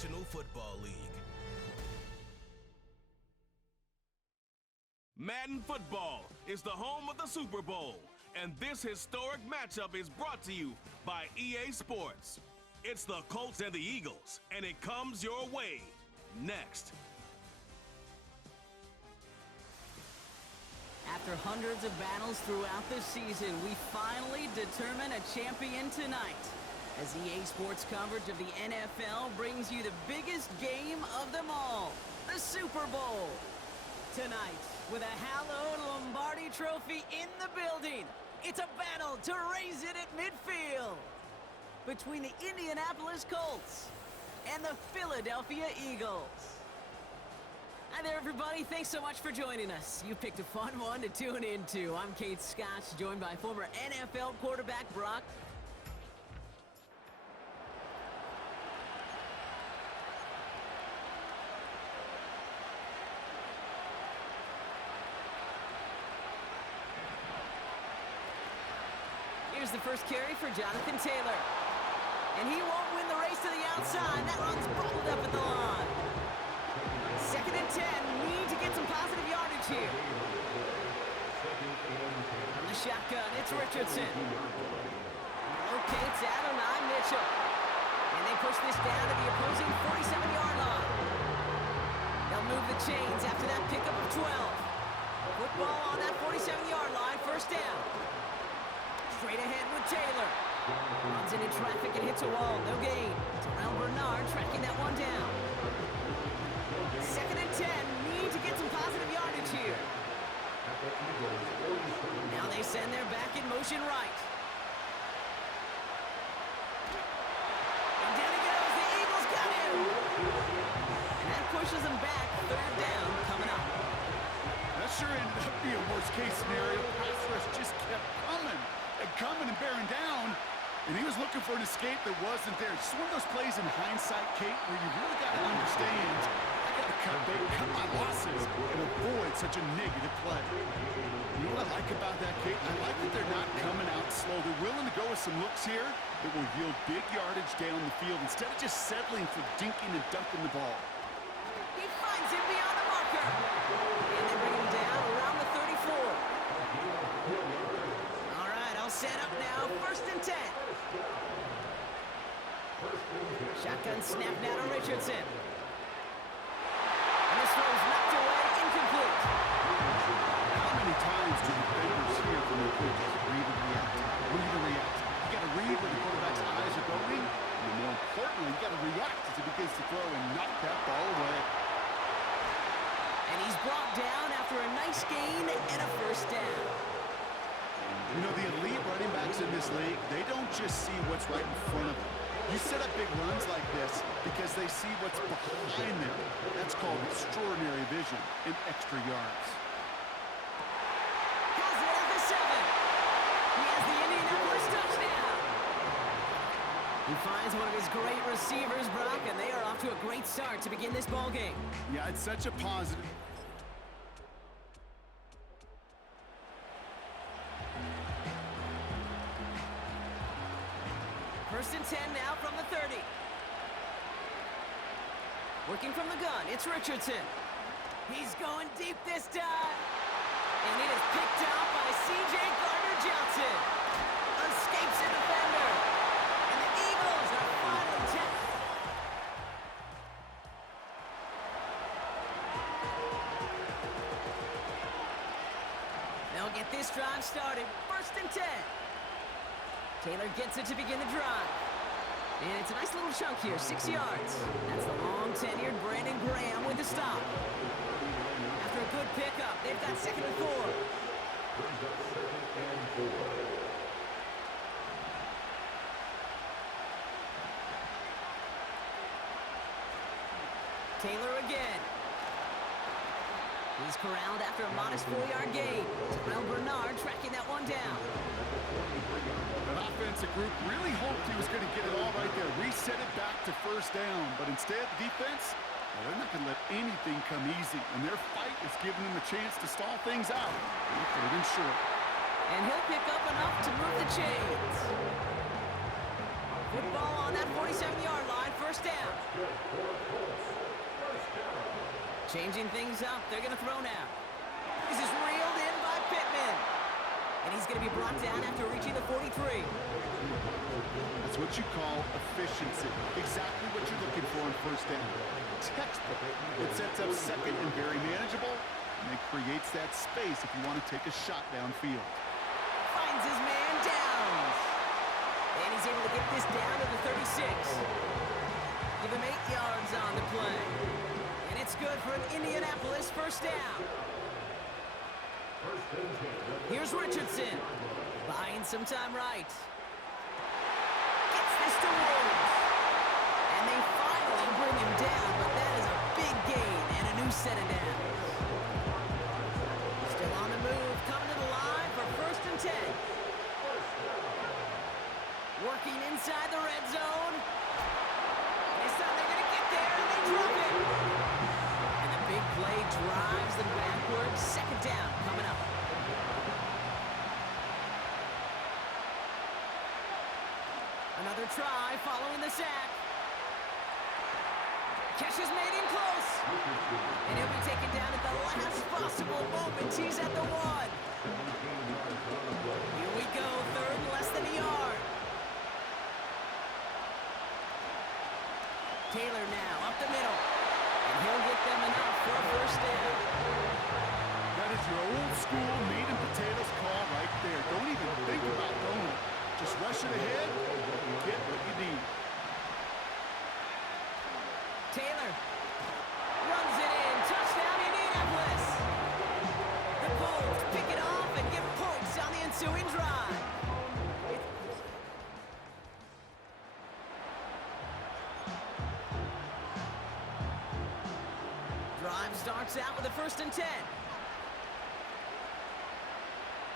National Football League. Madden Football is the home of the Super Bowl, and this historic matchup is brought to you by EA Sports. It's the Colts and the Eagles, and it comes your way next. After hundreds of battles throughout the season, we finally determine a champion tonight, as EA Sports coverage of the NFL brings you the biggest game of them all, the Super Bowl. Tonight, with a hallowed Lombardi trophy in the building, it's a battle to raise it at midfield between the Indianapolis Colts and the Philadelphia Eagles. Hi there, everybody. Thanks so much for joining us. You picked a fun one to tune into. I'm Kate Scott, joined by former NFL quarterback Brock. Here's the first carry for Jonathan Taylor. And he won't win the race to the outside. That one's bobbled up at the line. 2nd and 10. Need to get some positive yardage here. From the shotgun, it's Richardson. Locates Adonai Mitchell. And they push this down to the opposing 47-yard line. They'll move the chains after that pickup of 12. Football on that 47-yard line. First down. Straight ahead with Taylor. Runs into traffic and hits a wall. No gain. Terrell Bernard tracking that one down. 2nd and 10. Need to get some positive yardage here. Now they send their back in motion right. And down he goes. The Eagles got him. And that pushes them back. 3rd down coming up. That sure ended up being a worst-case scenario. Pass rush just kept coming and bearing down, and he was looking for an escape that wasn't there. Just one of those plays in hindsight, Kate, where you really got to understand, I got to cut my losses and avoid such a negative play. You know what I like about that, Kate? I like that they're not coming out slow. They're willing to go with some looks here that will yield big yardage down the field instead of just settling for dinking and dunking the ball. He finds him beyond the marker, and they bring him down around the 34. Set up now, 1st and 10. Shotgun snap now to Richardson. And this throw's knocked away, incomplete. How many times do defenders hear from their coaches, read and react? Read and react. You got to read where the quarterback's eyes are going, and more importantly, you got to react as he begins to throw and knock that ball away. And he's brought down after a nice gain and a 1st down. You know, the elite running backs in this league, they don't just see what's right in front of them. You set up big runs like this because they see what's behind them. That's called extraordinary vision and extra yards. Has it at the 7. He has the Indianapolis touchdown. He finds one of his great receivers, Brock, and they are off to a great start to begin this ball game. Yeah, it's such a positive. 1st and 10 now from the 30. Working from the gun, it's Richardson. He's going deep this time. And it is picked out by C.J. Gardner-Johnson. Escapes a defender. And the Eagles are finally tapped. They'll get this drive started. 1st and 10. Taylor gets it to begin the drive. And it's a nice little chunk here, 6 yards. That's the long-tenured Brandon Graham with the stop. After a good pickup, they've got 2nd and 4. Taylor again. He's corralled after a modest 4-yard gain. Terrell Bernard tracking that one down. That offensive group really hoped he was going to get it all right there. Reset it back to 1st down. But instead, the defense, well, they're not going to let anything come easy. And their fight is giving them a chance to stall things out. 3rd and short. And he'll pick up enough to move the chains. Football on that 47-yard line, 1st first down. Changing things up. They're going to throw now. This is reeled in by Pittman. And he's going to be brought down after reaching the 43. That's what you call efficiency. Exactly what you're looking for in first down. Textbook. It sets up second and very manageable, and it creates that space if you want to take a shot downfield. Finds his man Downs. And he's able to get this down to the 36. Give him 8 yards on the play. And it's good for an Indianapolis first down. Here's Richardson. Buying some time right. Gets this to Woods. And they finally bring him down, but that is a big gain and a new set of downs. Still on the move, coming to the line for first and 10. Working inside the red zone. This time they're going to get there, and they drop it. And the big play drives them backwards. Second down coming up. Another try following the sack. Catch is made in close. And he'll be taken down at the last possible moment. He's at the 1. Here we go, third and less than a yard. Taylor now up the middle. And he'll get them enough for a first down. That is your old school meat and potatoes call right there. Don't even think about going. Just rush it ahead and get what you need. Taylor runs it in. Touchdown, Indianapolis. The Colts pick it off and get points on the ensuing drive. Drive starts out with a first and 10.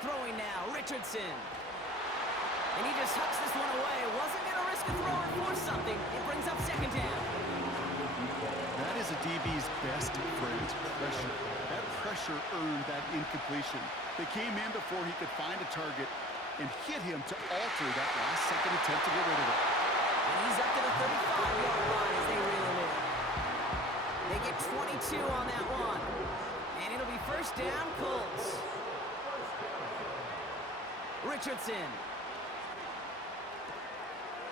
Throwing now, Richardson. And he just hucks this one away. Wasn't going to risk a throw or force something. It brings up second down. That is a DB's best friend, pressure. That pressure earned that incompletion. They came in before he could find a target and hit him to alter that last-second attempt to get rid of it. And he's up to the 35-yard line as they reel him in. They get 22 on that one. And it'll be first down, Colts. Richardson.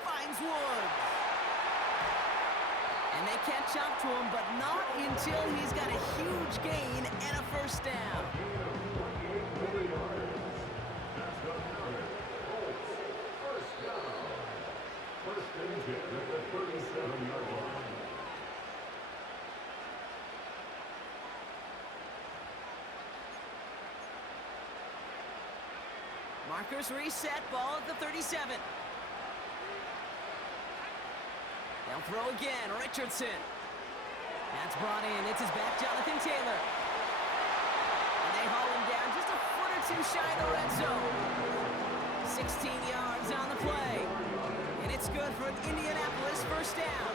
Finds Woods. And they catch up to him, but not until he's got a huge gain and a first down. Markers reset, ball at the 37. They'll throw again, Richardson. That's brought in, it's his back, Jonathan Taylor. And they haul him down just a foot or two shy of the red zone. 16 yards on the play. And it's good for an Indianapolis first down.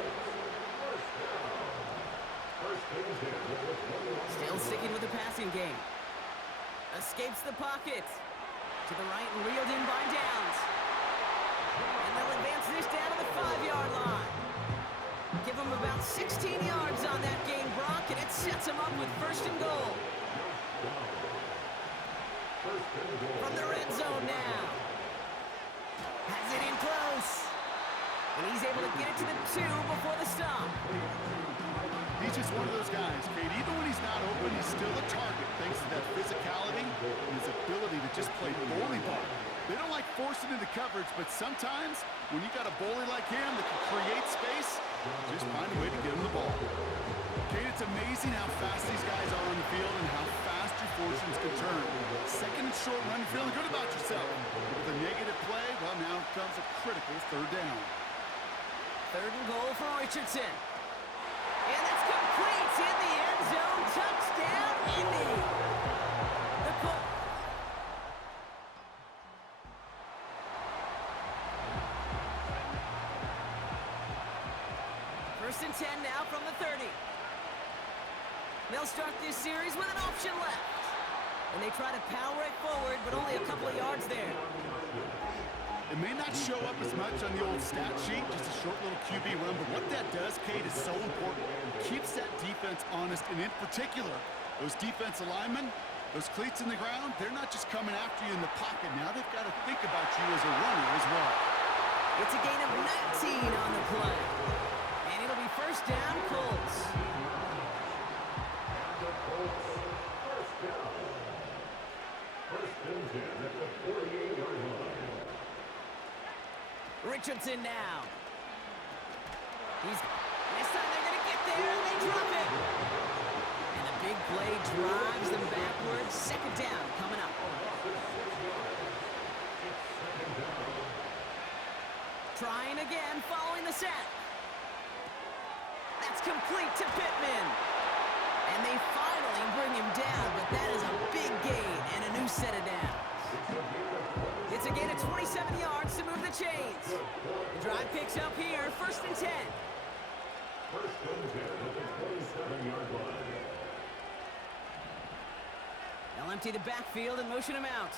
Still sticking with the passing game. Escapes the pocket. To the right and reeled in by Downs. And they'll advance this down to the 5-yard line. Give him about 16 yards on that gain, Brock, and it sets him up with first and goal. From the red zone now. Has it in close. And he's able to get it to the 2 before the stop. He's just one of those guys, Kate. Even when he's not open, he's still a target thanks to that physicality and his ability to just play bully ball. They don't like forcing into coverage, but sometimes when you got a bully like him that can create space, just find a way to get him the ball. Kate, it's amazing how fast these guys are on the field and how fast your fortunes can turn. Second and short run, you're feeling good about yourself. But with a negative play, well, now comes a critical third down. Third and goal for Richardson. And that's complete in the end zone. Touchdown, Indy. The Colts. First and 10 now from the 30. They'll start this series with an option left. And they try to power it forward, but only a couple of yards there. And It may not show up as much on the old stat sheet, just a short little QB run, but what that does, Kate, is so important. Keeps that defense honest, and in particular, those defensive linemen, those cleats in the ground, they're not just coming after you in the pocket. Now they've got to think about you as a runner as well. It's a gain of 19 on the play. And it'll be first down, Colts. Richardson now. This time they're going to get there, and they drop it. And the big play drives them backwards. Second down coming up. Trying again, following the sack. That's complete to Pittman. And they finally bring him down, but that is a big gain and a new set of downs. It's a gain of 27 yards to move the chains. The drive picks up here, first and 10. First and 10 at the 27-yard line. They'll empty the backfield and motion him out.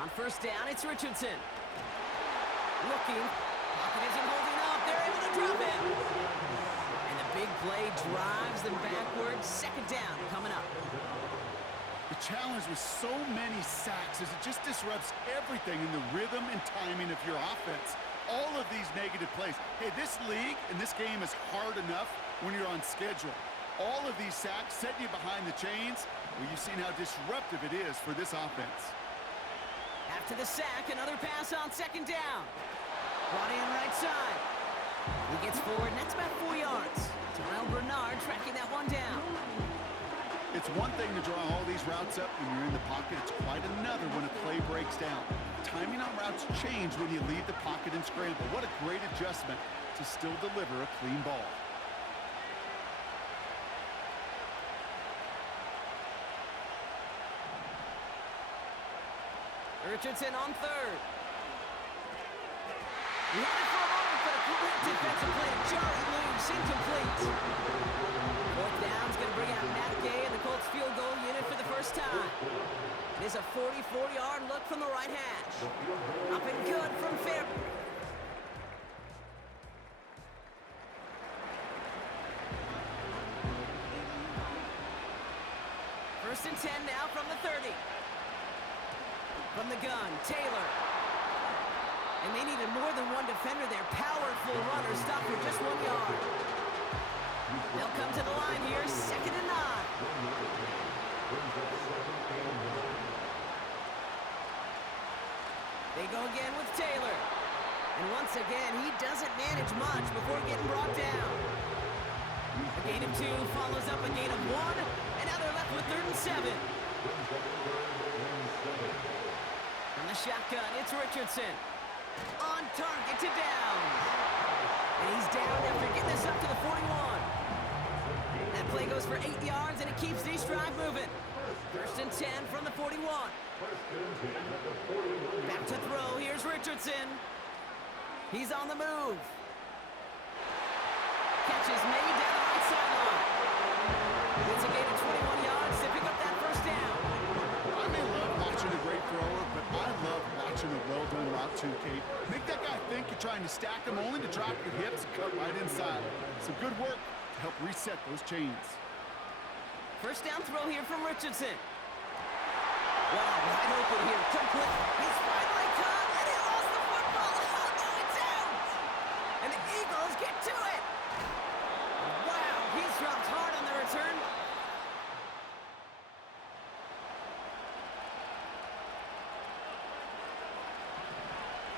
On first down, it's Richardson. Looking. Pocket isn't holding up. They're able to drop him. And the big play drives them backwards. Second down coming up. The challenge with so many sacks is it just disrupts everything in the rhythm and timing of your offense. All of these negative plays. Hey, this league and this game is hard enough when you're on schedule. All of these sacks setting you behind the chains. Well, you've seen how disruptive it is for this offense. After the sack, another pass on second down. Brought in right side. He gets forward, and that's about 4 yards. Terrell Bernard tracking that one down. It's one thing to draw all these routes up when you're in the pocket. It's quite another when a play breaks down. Timing on routes change when you leave the pocket and scramble. What a great adjustment to still deliver a clean ball. Richardson on third. He had it for a moment, but a great defensive play to Jarry loose, incomplete. Fourth down's going to bring out Matt Gay and the Colts field goal unit for the first time. It is a 44-yard look from the right hash. Up and good from Fair. First and 10 now from the 30. From the gun, Taylor. And they needed more than one defender there. Powerful runner, stopped for just 1 yard. They'll come to the line here, second and 9. They go again with Taylor. And once again, he doesn't manage much before getting brought down. A gain of 2 follows up a gain of 1, and now they're left with 3rd and 7. From the shotgun, it's Richardson. On target to down. And he's down after getting this up to the 41. That play goes for 8 yards, and it keeps this drive moving. First and 10 from the 41. Back to throw, here's Richardson. He's on the move. Catch is made down the right sideline. It's a gain of 21 yards to pick up that first down. I may love watching a great thrower, but I love watching a well-done route too, Kate. Make that guy think you're trying to stack him only to drop your hips and cut right inside. Some good work to help reset those chains. First down throw here from Richardson. Wow, wide open here, complete. He's finally caught, and he lost the football. Oh, no, it's out! And the Eagles get to it. Wow, he's dropped hard on the return.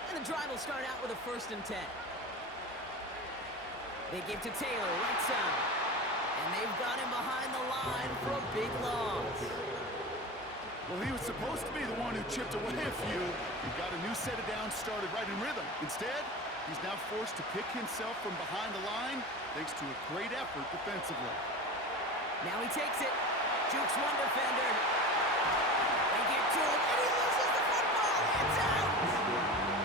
And the drive will start out with a first and 10. They give to Taylor, right side. And they've got him behind the line for a big loss. Well, he was supposed to be the one who chipped away a few. He got a new set of downs started right in rhythm. Instead, he's now forced to pick himself from behind the line thanks to a great effort defensively. Now he takes it. Jukes one defender. They get to him, and he loses the football. It's out!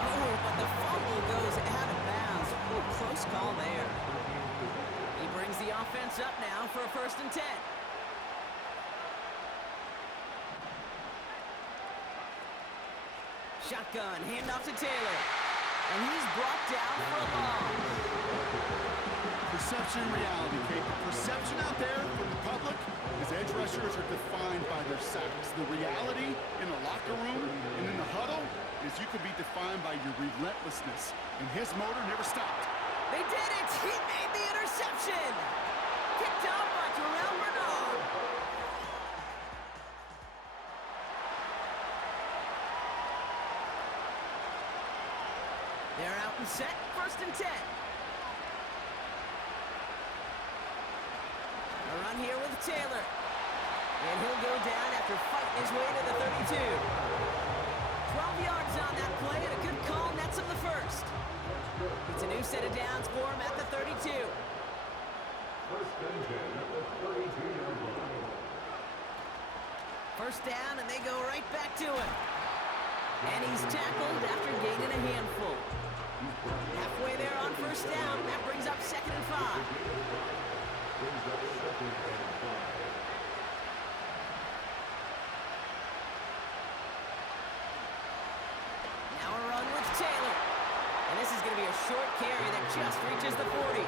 Oh, but the fumble goes out of bounds. Oh, close call there. He brings the offense up now for a first and 10. Shotgun, handoff to Taylor. And he's brought down for a loss. Perception and reality, Kate. The perception out there from the public is edge rushers are defined by their sacks. The reality in the locker room and in the huddle is you can be defined by your relentlessness. And his motor never stopped. They did it! He made the interception! Kicked off by Terrell Bernard. They're out and set, 1st and 10. A run here with Taylor. And he'll go down after fighting his way to the 32. 12 yards on that play, and a good call nets him the first. It's a new set of downs for him at the 32. First and 10 at the 32-yard line. First down, and they go right back to him. And he's tackled after gaining a handful. Halfway there on 1st down, that brings up 2nd and 5. Brings up 2nd and 5. Now a run with Taylor. And this is going to be a short carry that just reaches the 40.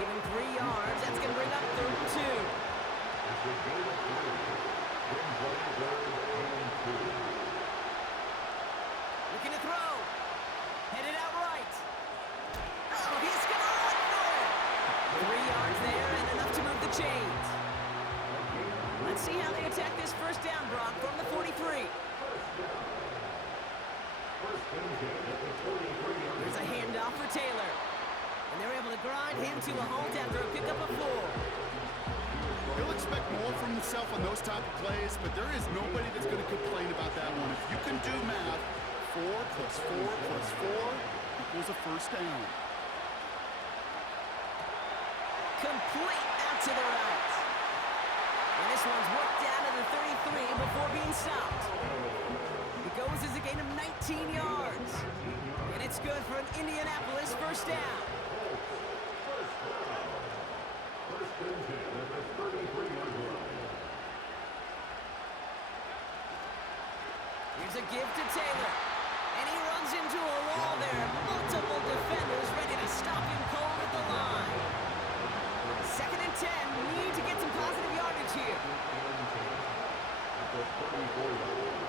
Give him 3 yards. That's going to bring up 3rd and 2. It's a gain of 3. Brings up 3rd and 2. Looking to throw. Headed out right. Oh, he's going to run for it. 3 yards there and enough to move the chains. Let's see how they attack this 1st down, Brock, from the 43. First and 10 at the 43-yard There's a handoff for Taylor. And they're able to grind him to a halt after a pickup of 4. He'll expect more from himself on those type of plays, but there is nobody that's going to complain about that one. If you can do math, 4 plus 4 plus 4 equals a 1st down. Complete out to the right. And this one's worked down to the 33 before being stopped. It goes as a gain of 19 yards. And it's good for an Indianapolis 1st down. First and 10 at the 33-yard line. Here's a give to Taylor. And he runs into a wall there. Multiple defenders ready to stop him cold at the line. 2nd and 10. Need to get some positive yardage here. At the 34-yard line.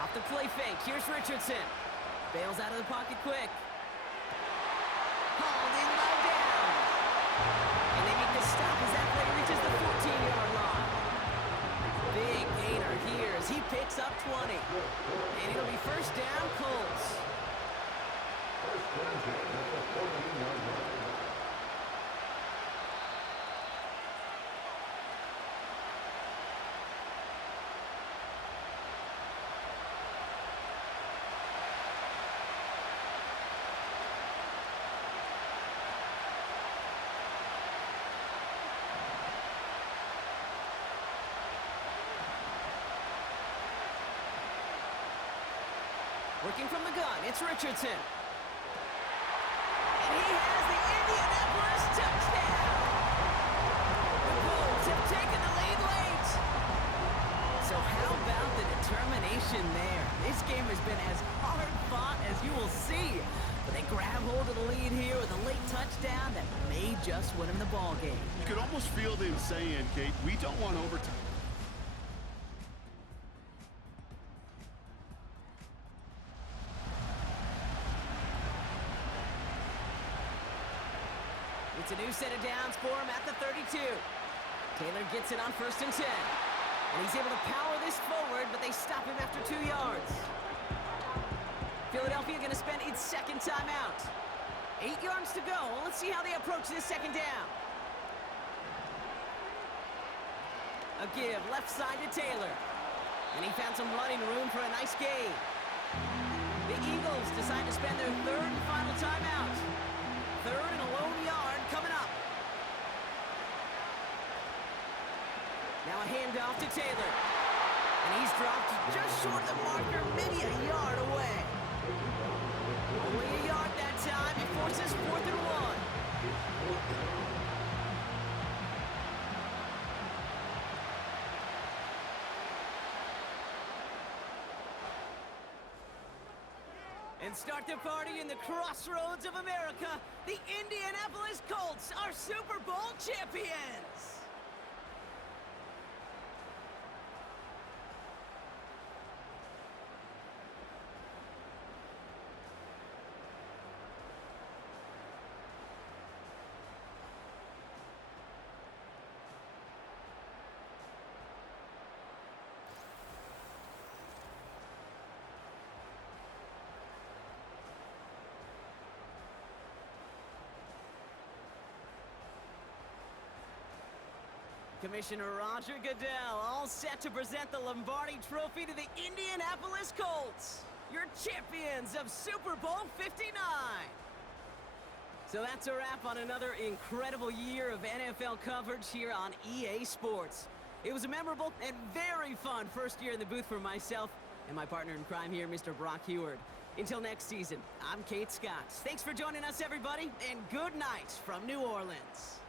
Off the play fake. Here's Richardson. Bails out of the pocket quick. Holding low down. And they make the stop as that play reaches the 14-yard line. Big gainer here as he picks up 20. And it'll be 1st down, Colts. First and 10 at the 14-yard line. Working from the gun, it's Richardson. And he has the Indianapolis touchdown. The Colts have taken the lead late. So how about the determination there? This game has been as hard fought as you will see. But they grab hold of the lead here with a late touchdown that may just win them the ball game. You could almost feel them saying, Kate, we don't want overtime. It's a new set of downs for him at the 32. Taylor gets it on 1st and 10. And he's able to power this forward, but they stop him after 2 yards. Philadelphia going to spend its 2nd timeout. 8 yards to go. Let's see how they approach this 2nd down. A give left side to Taylor. And he found some running room for a nice gain. The Eagles decide to spend their 3rd and final timeout. 3rd and a lone yard coming up. Now a handoff to Taylor. And he's dropped just short of the marker, maybe a yard away. Only a yard that time. It forces 4th and 1. And start the party in the crossroads of America. The Indianapolis Colts are Super Bowl champions. Commissioner Roger Goodell, all set to present the Lombardi Trophy to the Indianapolis Colts, your champions of Super Bowl 59. So that's a wrap on another incredible year of NFL coverage here on EA Sports. It was a memorable and very fun first year in the booth for myself and my partner in crime here, Mr. Brock Heward. Until next season, I'm Kate Scott. Thanks for joining us, everybody, and good night from New Orleans.